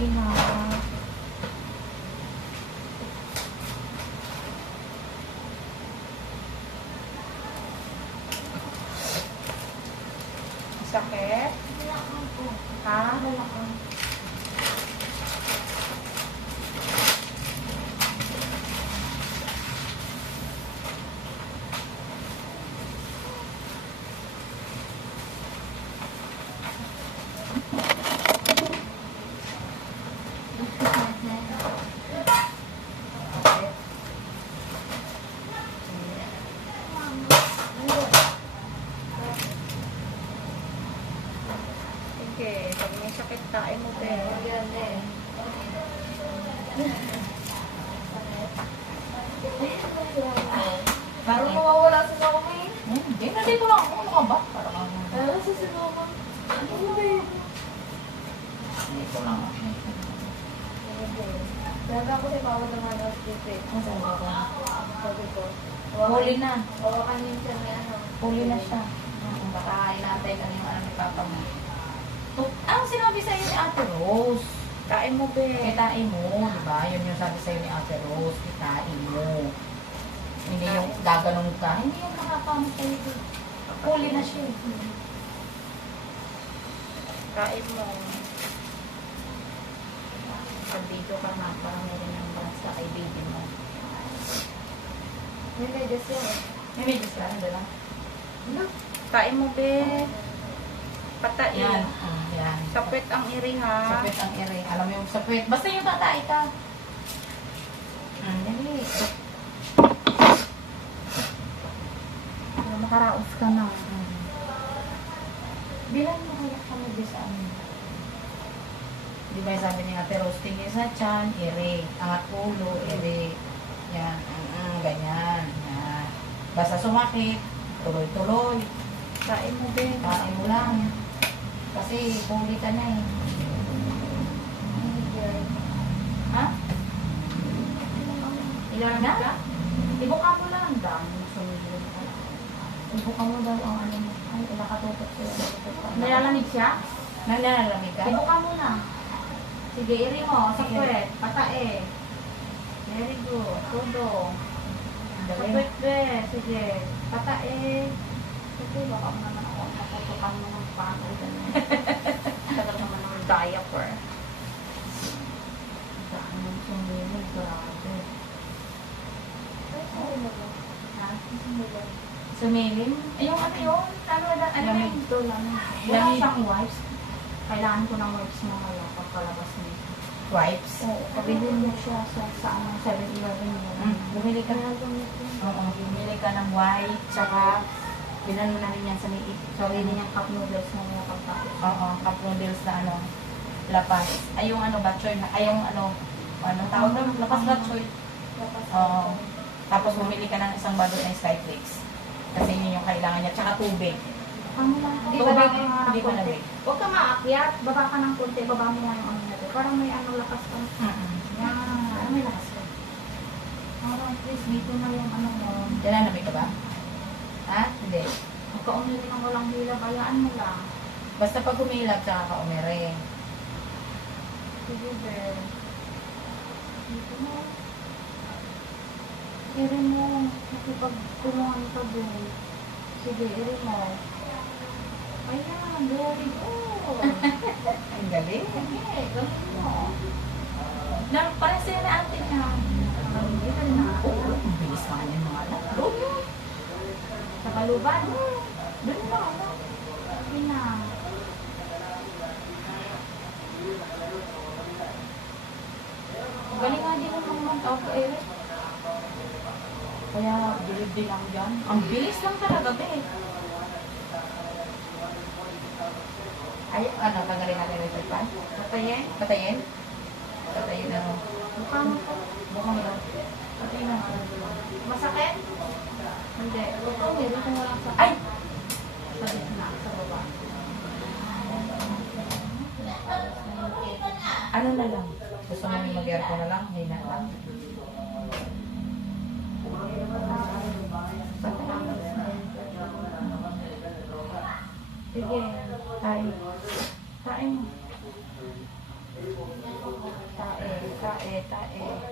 tain ha. Sakit? Ha? Okay, pag may sakit tayo mo, pero. Parang mawawala sa ako eh. Hindi, nandito lang ako. Ano ka ba? Parang ako. Sa sinoma. Nandito lang ako. Daga ako si Pao ng ano dito eh. Ang sabi ko. Sabi ko. Huli na. Hawakan niyo siya may ano. Huli na siya. Baka inantay ka yung ano ni Papa mo. Ang sinabi sa'yo ni Ate Rose. Kain mo, be. Kitain mo, di ba? Yun yung sabi sa'yo ni Ate Rose. Kitain mo. Hindi yung gaganong ka. Hindi yung makapamot sa'yo. Huli na siya. Kain mo. Pag-video ka na para meron ng basta kay baby mo. May medyas yan eh. May medyo ka. Ano lang? Kain mo, be. Patain. Yan. Yan. Sapit ang iri, ha? Sapwet ang ere. Alam mo yung sapwet. Basta yung tatay ka. Dali. Makaraos ka na. Bilang mo kaya kami di sa amin. Di ba yung sabi ni Ate Rose, tingin sa tiyan, ere. Angat ulo, ere. Yan. Ganyan. Yan. Basta sumakit, tuloy-tuloy. Kain mo, be. Kain mo lang. Kasi huli ka na eh. Ha? Ilan na? Ibuka mo lang. Dami sumilin ka. Ibuka mo daw ang ano mo. Ay, nakatutok sila. Nalalamig siya? Nalalamig ka? Ibuka mo na. Sige, iri mo. Sige. Sapwet. Patae. Very good. Todo. Dali. Sapwet, be. Sige. Patae. Sige, baka mo naman ako natutukan mo ng paano. Tagal naman ng diaper. Dami sumilin. Grabe. Ha? Sumilin? Eh, yung ano yun? Ano na? Ano na Lamig yun? to, lamig. Wala Lamig. siyang wipes. Kailangan ko ng wipes mamaya pagkalabas nito. Wipes? Oo, pabilin mo siya sa ano, 7-Eleven mo. Bumili ka Kaya gamit ko. Oo, bumili ka ng white, tsaka bilan mo na rin yan sa liit. Sorry din yung cup noodles na mga pagkain. Oo, cup noodles na ano, lapas. Ay, yung ano, batchoy na, ay, yung ano tawag doon, lapas batchoy. Oo. Tapos bumili ka ng isang balot ng Skyflakes. Kasi yun yung kailangan niya, tsaka tubig. Ano lang? Tubig, hindi ko lamig. Huwag ka maakyat. Baba ka ng konti. Baba mo nga yung ano natin. Parang may ano lakas ka. Yan. Ano may lakas ka? Alright, please. Dito na yung ano mo. Nananamig ka ba? Ha? Hindi. Huwag ka umili ng walang hila. Bayaan mo lang. Basta pag humilap, tsaka ka umere. Sige, Bel. Dito mo. Iri mo. Nakipagtulungan ka, Bel. Sige, iri mo. Ayan, very good. Ang galing. Okay, gawin mo. Parang sila na ate niya. Gawin na. Oo, ang bilis naman yung mga anak. Sa baluban. Doon na, ano? Yun na. Galing nga din mo naman ako, Eric. Kaya, bilib din ako dyan. Ang bilis lang talaga, be. Ay, ano, tanggalin natin yung pan? Patayin? Patayin? Patayin, ano? Mukha mo ko. Bukang mo lang. Patayin na. Masakit? Hindi. Ito, meron ko walang sakit. Ay! Sa gitna, sa baba. Ano na lang? Gusto mo yung mag-aircon na lang? Hindi na lang. Sige. Ay. Kain mo. tae.